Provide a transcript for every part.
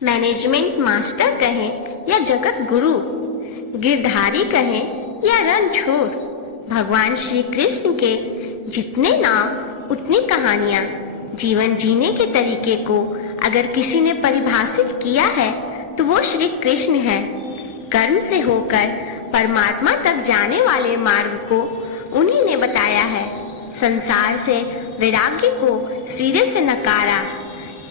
Management master कहें या जगत गुरु, गिरधारी कहें या रणछोड़, भगवान श्री कृष्ण के जितने नाम उतनी कहानियां। जीवन जीने के तरीके को अगर किसी ने परिभाषित किया है तो वो श्री कृष्ण है। कर्म से होकर परमात्मा तक जाने वाले मार्ग को उन्हीं ने बताया है। संसार से वैराग्य को सिरे से नकारा,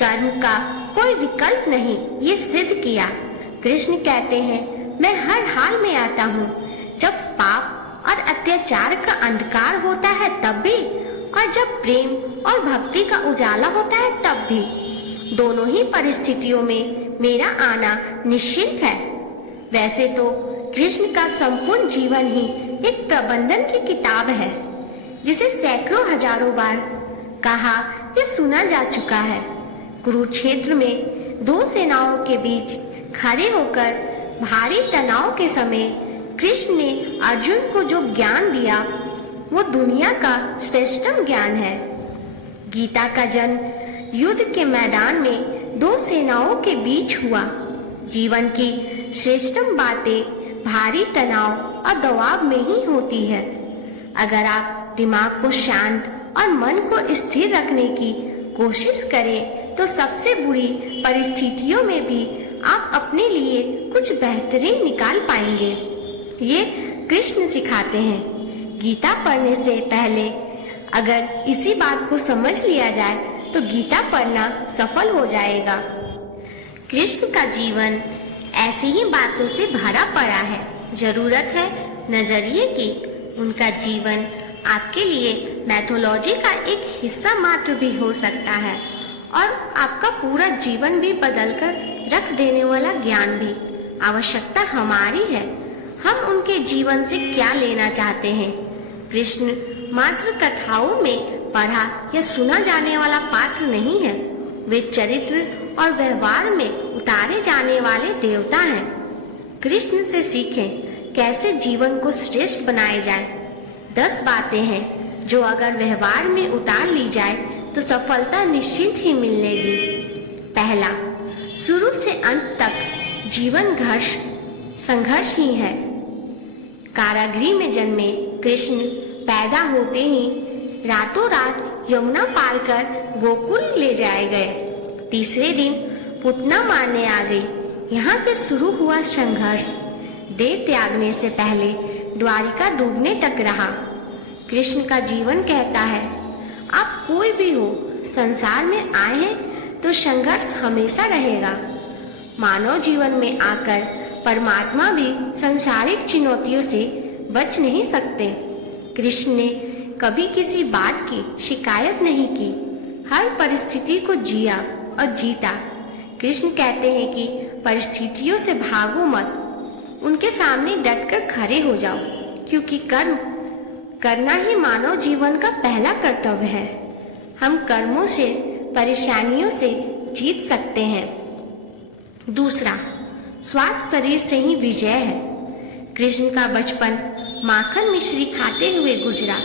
कर्म का कोई विकल्प नहीं ये सिद्ध किया। कृष्ण कहते हैं, मैं हर हाल में आता हूँ, जब पाप और अत्याचार का अंधकार होता है तब भी, और जब प्रेम और भक्ति का उजाला होता है तब भी। दोनों ही परिस्थितियों में मेरा आना निश्चित है। वैसे तो कृष्ण का संपूर्ण जीवन ही एक प्रबंधन की किताब है, जिसे सैकड़ों हजारों बार कहा या सुना जा चुका है। कुरुक्षेत्र में दो सेनाओं के बीच खड़े होकर भारी तनाव के समय कृष्ण ने अर्जुन को जो ज्ञान दिया वो दुनिया का श्रेष्ठतम ज्ञान है। गीता का जन्म युद्ध के मैदान में दो सेनाओं के बीच हुआ। जीवन की श्रेष्ठतम बातें भारी तनाव और दबाव में ही होती है। अगर आप दिमाग को शांत और मन को स्थिर रखने की कोशिश करें तो सबसे बुरी परिस्थितियों में भी आप अपने लिए कुछ बेहतरीन निकाल पाएंगे। ये कृष्ण सिखाते हैं। गीता पढ़ने से पहले अगर इसी बात को समझ लिया जाए तो गीता पढ़ना सफल हो जाएगा। कृष्ण का जीवन ऐसी ही बातों से भरा पड़ा है। जरूरत है नजरिए की। उनका जीवन आपके लिए मैथोलॉजी का एक हिस्सा मात्र भी हो सकता है और आपका पूरा जीवन भी बदलकर रख देने वाला ज्ञान भी। आवश्यकता हमारी है, हम उनके जीवन से क्या लेना चाहते हैं। कृष्ण मात्र कथाओं में पढ़ा या सुना जाने वाला पात्र नहीं है, वे चरित्र और व्यवहार में उतारे जाने वाले देवता हैं। कृष्ण से सीखें कैसे जीवन को श्रेष्ठ बनाया जाए। 10 बातें हैं जो अगर व्यवहार में उतार ली जाए तो सफलता निश्चित ही मिलेगी। पहला, शुरू से अंत तक जीवन संघर्ष ही है। कारागृह में जन्मे कृष्ण पैदा होते ही रातों रात यमुना पार कर गोकुल ले जाए गए। तीसरे दिन पुतना मारने आ गई। यहाँ से शुरू हुआ संघर्ष देह त्यागने से पहले द्वारिका डूबने तक रहा। कृष्ण का जीवन कहता है, आप कोई भी हो, संसार में आए हैं तो संघर्ष हमेशा रहेगा। मानव जीवन में आकर परमात्मा भी सांसारिक चुनौतियों से बच नहीं सकते। कृष्ण ने कभी किसी बात की शिकायत नहीं की, हर परिस्थिति को जिया और जीता। कृष्ण कहते हैं कि परिस्थितियों से भागो मत, उनके सामने डटकर खड़े हो जाओ, क्योंकि कर्म करना ही मानव जीवन का पहला कर्तव्य है। हम कर्मों से परेशानियों से जीत सकते हैं। दूसरा, स्वास्थ्य शरीर से ही विजय है। कृष्ण का बचपन माखन मिश्री खाते हुए गुजरा।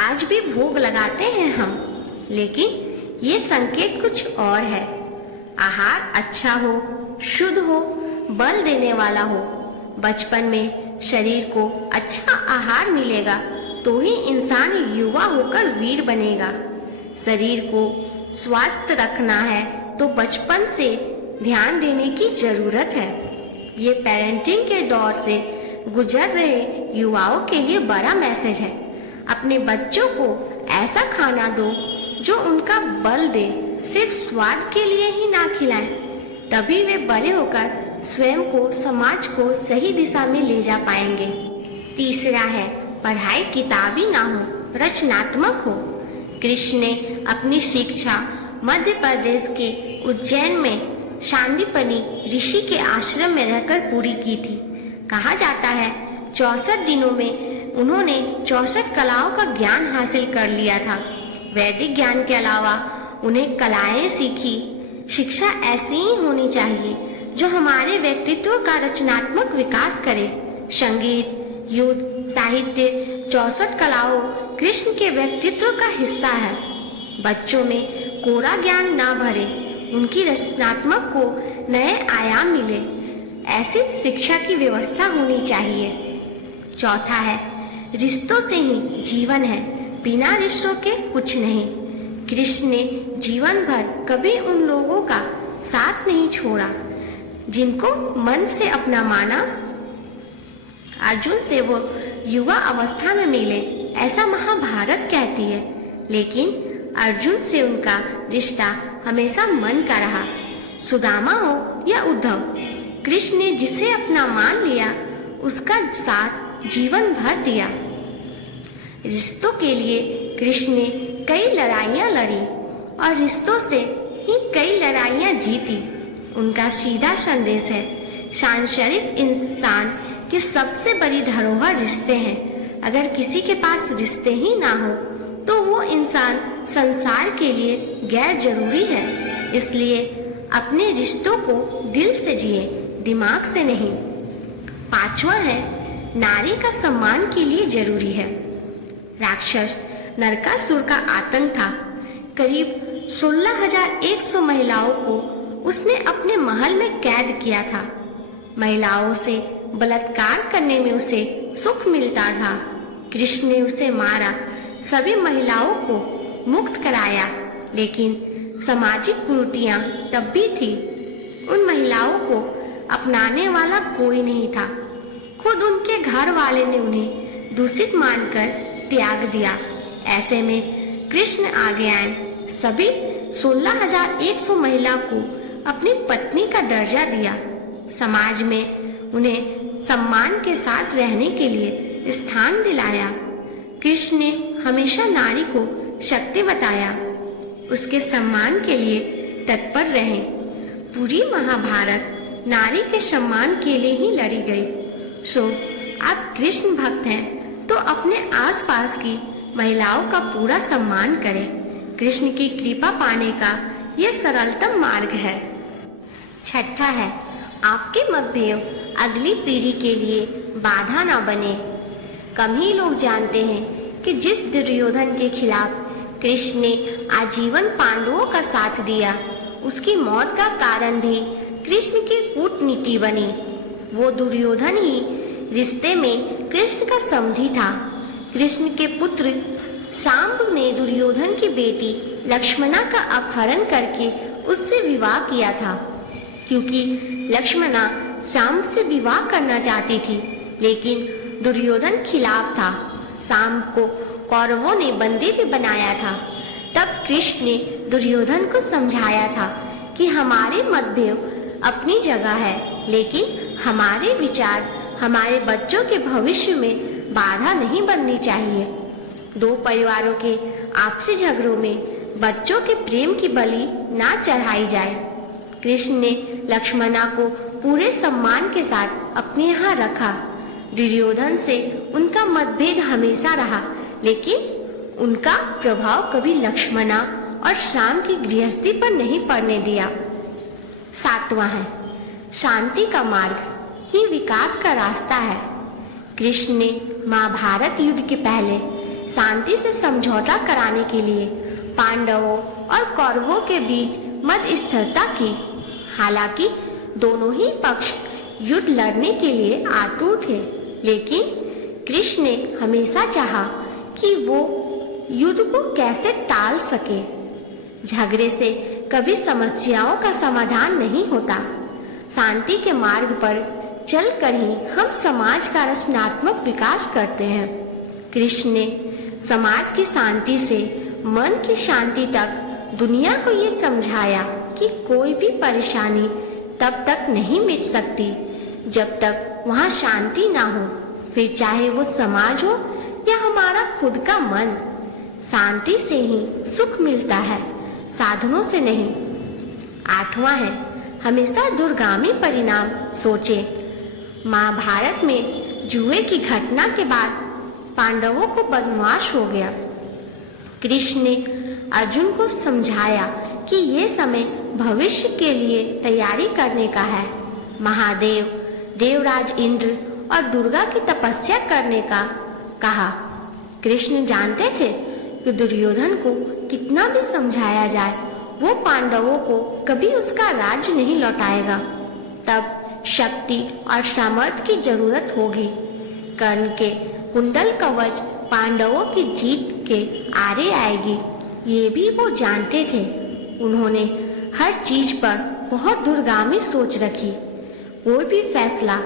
आज भी भोग लगाते हैं हम, लेकिन ये संकेत कुछ और है। आहार अच्छा हो, शुद्ध हो, बल देने वाला हो। बचपन में शरीर को अच्छा आहार मिलेगा तो ही इंसान युवा होकर वीर बनेगा। शरीर को स्वस्थ रखना है तो बचपन से ध्यान देने की जरूरत है। ये पेरेंटिंग के दौर से गुजर रहे युवाओं के लिए बड़ा मैसेज है। अपने बच्चों को ऐसा खाना दो जो उनका बल दे, सिर्फ स्वाद के लिए ही ना खिलाएं, तभी वे बड़े होकर स्वयं को, समाज को सही दिशा में ले जा पाएंगे। तीसरा है, पढ़ाई किताबी ना हो, रचनात्मक हो। कृष्ण ने अपनी शिक्षा मध्य प्रदेश के उज्जैन में शांदीपनि ऋषि के आश्रम में रहकर पूरी की थी। कहा जाता है 64 दिनों में उन्होंने 64 कलाओं का ज्ञान हासिल कर लिया था। वैदिक ज्ञान के अलावा उन्हें कलाएं सीखी। शिक्षा ऐसी ही होनी चाहिए जो हमारे व्यक्तित्व का रचनात्मक विकास करे। संगीत, युद्ध, साहित्य, 64 कलाओं कृष्ण के व्यक्तित्व का हिस्सा है। बच्चों में कोरा ज्ञान ना भरे, उनकी रचनात्मक को नए आयाम मिले, ऐसी शिक्षा की व्यवस्था होनी चाहिए। चौथा है, रिश्तों से ही जीवन है, बिना रिश्तों के कुछ नहीं। कृष्ण ने जीवन भर कभी उन लोगों का साथ नहीं छोड़ा जिनको मन से अपना माना। अर्जुन से वो युवा अवस्था में मिले, ऐसा महाभारत कहती है, लेकिन अर्जुन से उनका रिश्ता हमेशा मन का रहा। सुदामा हो या उद्धव, कृष्ण ने जिसे अपना मान लिया उसका साथ जीवन भर दिया। रिश्तों के लिए कृष्ण ने कई लड़ाइयां लड़ी और रिश्तों से ही कई लड़ाइयां जीती। उनका सीधा संदेश है, सांसारिक इंसान की सबसे बड़ी धरोहर रिश्ते हैं। अगर किसी के पास रिश्ते ही ना हो तो वो इंसान संसार के लिए गैर जरूरी है। इसलिए अपने रिश्तों को दिल से जिए, दिमाग से नहीं। पांचवा है, नारी का सम्मान के लिए जरूरी है। राक्षस नरकासुर का आतंक था। करीब 16,100 महिलाओं को उसने अपने महल में कैद किया था। महिलाओं से बलात्कार करने में उसे सुख मिलता था। कृष्ण ने उसे मारा, सभी महिलाओं को मुक्त कराया, लेकिन सामाजिक कुरीतियां तब भी थी। उन महिलाओं को अपनाने वाला कोई नहीं था। खुद उनके घर वाले ने उन्हें दूषित मानकर त्याग दिया। ऐसे में कृष्ण आगे आए, सभी 16,100 महिला को अपनी पत्नी का दर्जा दिया। समाज में उन्हें सम्मान के साथ रहने के लिए स्थान दिलाया। कृष्ण ने हमेशा नारी को शक्ति बताया, उसके सम्मान के लिए तत्पर रहे। पूरी महाभारत नारी के सम्मान के लिए ही लड़ी गई। सो आप कृष्ण भक्त हैं तो अपने आसपास की महिलाओं का पूरा सम्मान करें। कृष्ण की कृपा पाने का यह सरलतम मार्ग है। छठा है, आपके मतभेद अगली पीढ़ी के लिए बाधा ना बने। कम ही लोग जानते हैं कि जिस दुर्योधन के खिलाफ कृष्ण ने आजीवन पांडवों का साथ दिया, उसकी मौत का कारण भी कृष्ण की कूटनीति बनी। वो दुर्योधन ही रिश्ते में कृष्ण का समधी था। कृष्ण के पुत्र शांब ने दुर्योधन की बेटी लक्ष्मणा का अपहरण करके उससे विवाह किया था, क्योंकि लक्ष्मणा शांब से विवाह करना चाहती थी, लेकिन दुर्योधन खिलाफ था। शांब को कौरवों ने बंदी भी बनाया था। तब कृष्ण ने दुर्योधन को समझाया था कि हमारे मतभेद अपनी जगह है, लेकिन हमारे विचार हमारे बच्चों के भविष्य में बाधा नहीं बननी चाहिए। दो परिवारों के आपसी झगड़ों में बच्चों के प्रेम की बलि ना चढ़ाई जाए। कृष्ण ने लक्ष्मणा को पूरे सम्मान के साथ अपने यहाँ रखा। दुर्योधन से उनका मतभेद हमेशा रहा, लेकिन उनका प्रभाव कभी लक्ष्मणा और शाम की गृहस्थी पर नहीं पड़ने दिया। सातवां है, शांति का मार्ग ही विकास का रास्ता है। कृष्ण ने महाभारत युद्ध के पहले शांति से समझौता कराने के लिए पांडवों और कौरवों के बीच मध्यस्थता की। हालांकि दोनों ही पक्ष युद्ध लड़ने के लिए आतुर थे, लेकिन कृष्ण ने हमेशा चाहा कि वो युद्ध को कैसे टाल सके। झगड़े से कभी समस्याओं का समाधान नहीं होता। शांति के मार्ग पर चलकर ही हम समाज का रचनात्मक विकास करते हैं। कृष्ण ने समाज की शांति से मन की शांति तक दुनिया को ये समझाया कि कोई भी परेशानी तब तक नहीं मिट सकती जब तक वहाँ शांति ना हो, फिर चाहे वो समाज हो या हमारा खुद का मन। शांति से ही सुख मिलता है, साधनों से नहीं। आठवां है, हमेशा दूरगामी परिणाम सोचे। महाभारत में जुए की घटना के बाद पांडवों को वनवास हो गया। कृष्ण ने अर्जुन को समझाया कि ये समय भविष्य के लिए तैयारी करने का है। महादेव, देवराज इंद्र और दुर्गा की तपस्या करने का कहा। कृष्ण जानते थे कि दुर्योधन को कितना भी समझाया जाए वो पांडवों को कभी उसका राज्य नहीं लौटाएगा। तब शक्ति और सामर्थ्य की जरूरत होगी। कर्ण के कुंडल कवच पांडवों की जीत के आरे आएगी, ये भी वो जानते थे। उन्होंने हर चीज पर बहुत दूरगामी सोच रखी। कोई भी फैसला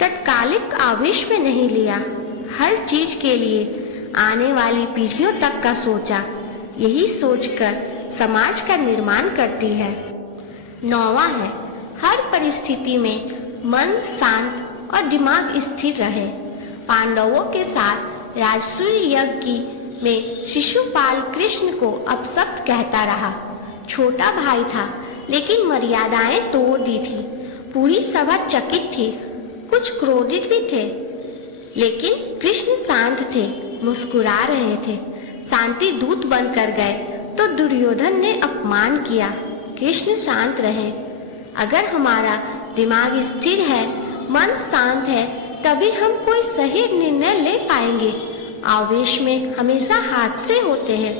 तत्कालिक आवेश में नहीं लिया। हर चीज के लिए आने वाली पीढ़ियों तक का सोचा। यही सोचकर समाज का निर्माण करती है। 9वां है, हर परिस्थिति में मन शांत और दिमाग स्थिर रहे। पांडवों के साथ राजसूय यज्ञ में शिशुपाल कृष्ण को अपशब्द कहता रहा। छोटा भाई था, लेकिन मर्यादाएं तोड़ दी थी। पूरी सभा चकित थी, कुछ क्रोधित भी थे, लेकिन कृष्ण शांत थे, मुस्कुरा रहे थे। शांति दूत बनकर गए तो दुर्योधन ने अपमान किया। कृष्ण शांत रहे। अगर हमारा दिमाग स्थिर है, मन शांत है, तभी हम कोई सही निर्णय ले पाएंगे। आवेश में हमेशा हादसे होते हैं,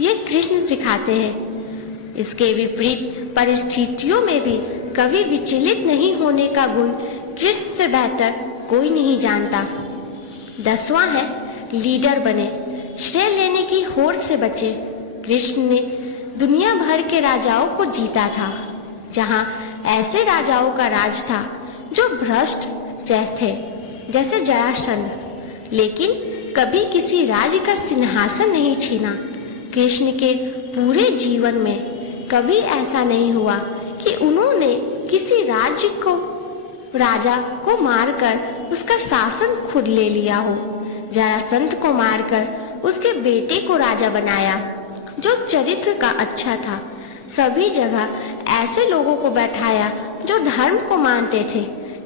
ये कृष्ण सिखाते हैं। इसके विपरीत परिस्थितियों में भी कभी विचलित नहीं होने का गुण कृष्ण से बेहतर कोई नहीं जानता। 10वां है, लीडर बने, श्रेय लेने की होड़ से बचे। कृष्ण ने दुनिया भर के राजाओं को जीता था, जहां ऐसे राजाओं का राज था जो भ्रष्ट थे, जैसे जरासंध, लेकिन कभी किसी राज्य का सिंहासन नहीं छीना। कृष्ण के पूरे जीवन में कभी ऐसा नहीं हुआ कि उन्होंने किसी राजा को मारकर उसका शासन खुद ले लिया हो। जरासंध को मारकर उसके बेटे को राजा बनाया, जो चरित्र का अच्छा था। सभी जगह ऐसे लोगों को बैठाया जो धर्म को मानते थे।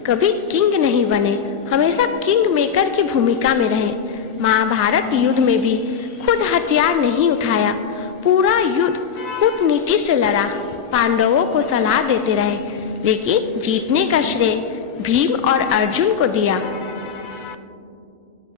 कभी किंग नहीं बने, हमेशा किंग मेकर की भूमिका में रहे। महाभारत युद्ध में भी खुद हथियार नहीं उठाया, पूरा युद्ध कूटनीति से लड़ा। पांडवों को सलाह देते रहे, लेकिन जीतने का श्रेय भीम और अर्जुन को दिया।